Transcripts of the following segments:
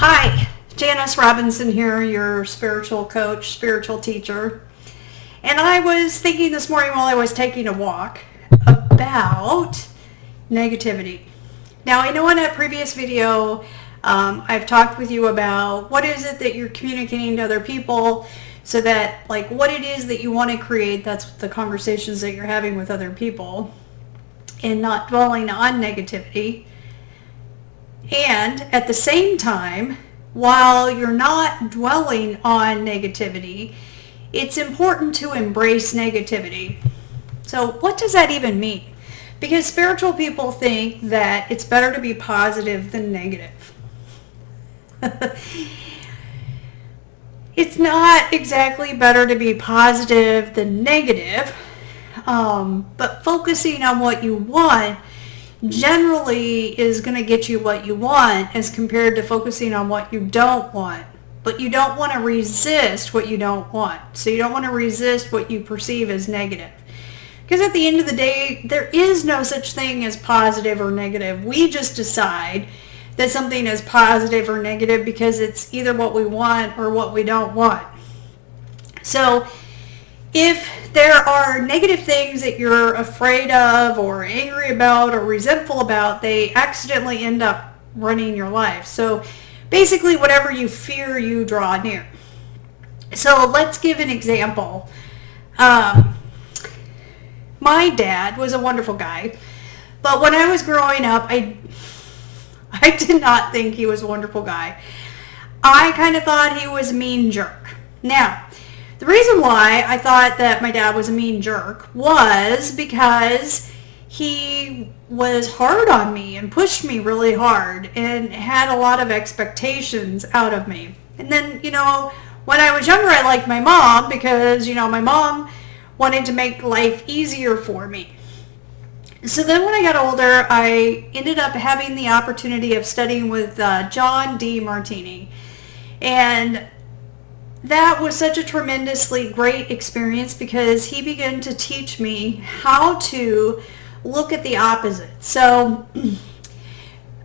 Hi, Janice Robinson here, your spiritual coach, spiritual teacher. And I was thinking this morning while I was taking a walk about negativity. Now, I know in a previous video, I've talked with you about what is it that you're communicating to other people so that, like, what it is that you want to create, that's the conversations that you're having with other people, and not dwelling on negativity. And at the same time, while you're not dwelling on negativity, it's important to embrace negativity. So what does that even mean? Because spiritual people think that it's better to be positive than negative. It's not exactly better to be positive than negative, but focusing on what you want generally is going to get you what you want as compared to focusing on what you don't want. But you don't want to resist what you don't want. So you don't want to resist what you perceive as negative. Because at the end of the day, there is no such thing as positive or negative. We just decide that something is positive or negative because it's either what we want or what we don't want. So if there are negative things that you're afraid of or angry about or resentful about, they accidentally end up running your life. So basically whatever you fear, you draw near. So let's give an example. My dad was a wonderful guy, but when I was growing up, I did not think he was a wonderful guy. I kind of thought he was a mean jerk. Now, the reason why I thought that my dad was a mean jerk was because he was hard on me and pushed me really hard and had a lot of expectations out of me. And then, when I was younger, I liked my mom because, my mom wanted to make life easier for me. So then when I got older, I ended up having the opportunity of studying with John Demartini. And that was such a tremendously great experience because he began to teach me how to look at the opposite. So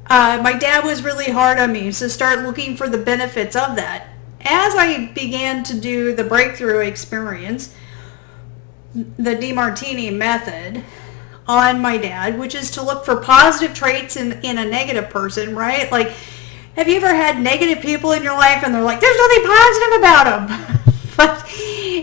my dad was really hard on me, so start looking for the benefits of that. As I began to do the breakthrough experience, the Demartini method on my dad, which is to look for positive traits in a negative person, right? Like, have you ever had negative people in your life and they're like, there's nothing positive about them? But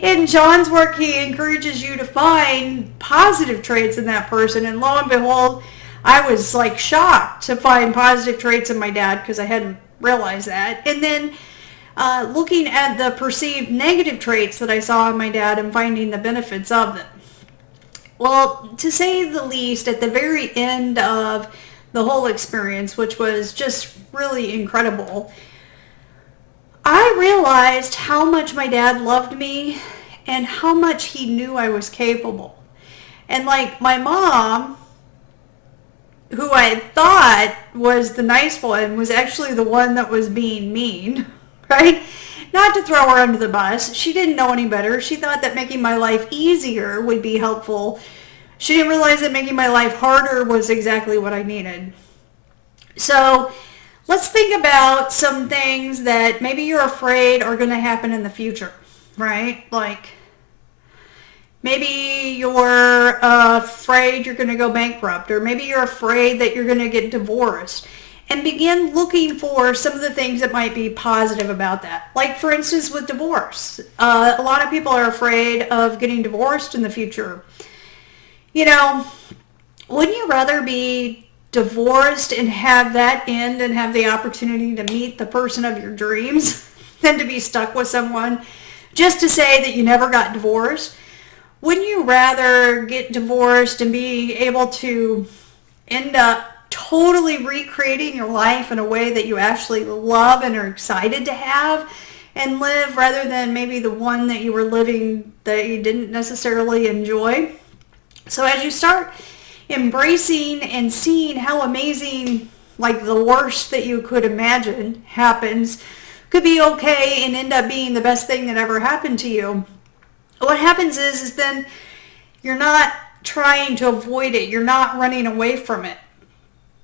in John's work, he encourages you to find positive traits in that person. And lo and behold, I was like shocked to find positive traits in my dad because I hadn't realized that. And then looking at the perceived negative traits that I saw in my dad and finding the benefits of them. Well, to say the least, at the very end of the whole experience, which was just really incredible, I realized how much my dad loved me and how much he knew I was capable. And like my mom, who I thought was the nice one, was actually the one that was being mean, right? Not to throw her under the bus. She didn't know any better. She thought that making my life easier would be helpful. She didn't realize that making my life harder was exactly what I needed. So let's think about some things that maybe you're afraid are going to happen in the future, right? Like maybe you're afraid you're going to go bankrupt, or maybe you're afraid that you're going to get divorced. And begin looking for some of the things that might be positive about that. Like, for instance, with divorce. A lot of people are afraid of getting divorced in the future. Wouldn't you rather be divorced and have that end and have the opportunity to meet the person of your dreams than to be stuck with someone just to say that you never got divorced? Wouldn't you rather get divorced and be able to end up totally recreating your life in a way that you actually love and are excited to have and live, rather than maybe the one that you were living that you didn't necessarily enjoy? So as you start embracing and seeing how amazing, like the worst that you could imagine happens, could be okay and end up being the best thing that ever happened to you, what happens is then you're not trying to avoid it. You're not running away from it.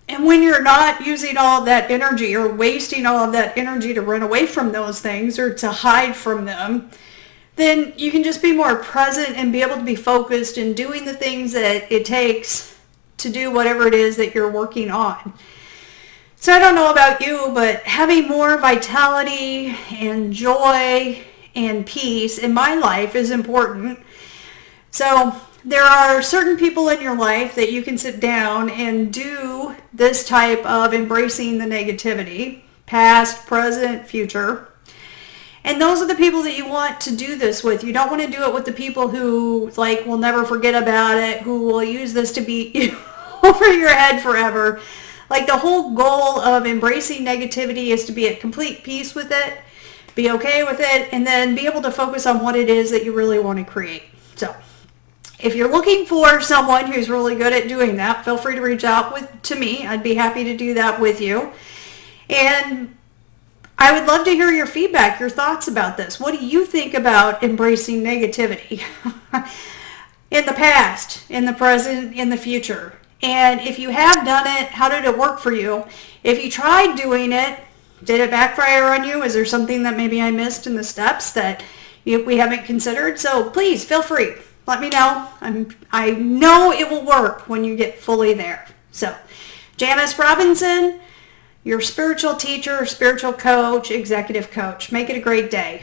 And when you're not using all of that energy or wasting all of that energy to run away from those things or to hide from them, then you can just be more present and be able to be focused in doing the things that it takes to do whatever it is that you're working on. So I don't know about you, but having more vitality and joy and peace in my life is important. So there are certain people in your life that you can sit down and do this type of embracing the negativity, past, present, future. And those are the people that you want to do this with. You don't want to do it with the people who will never forget about it, who will use this to beat you over your head forever. The whole goal of embracing negativity is to be at complete peace with it, be okay with it, and then be able to focus on what it is that you really want to create. So if you're looking for someone who's really good at doing that, feel free to reach out to me. I'd be happy to do that with you. And I would love to hear your feedback, your thoughts about this. What do you think about embracing negativity in the past, in the present, in the future? And if you have done it, how did it work for you? If you tried doing it, did it backfire on you? Is there something that maybe I missed in the steps that we haven't considered? So please feel free. Let me know. I know it will work when you get fully there. So Janice Robinson, your spiritual teacher, spiritual coach, executive coach. Make it a great day.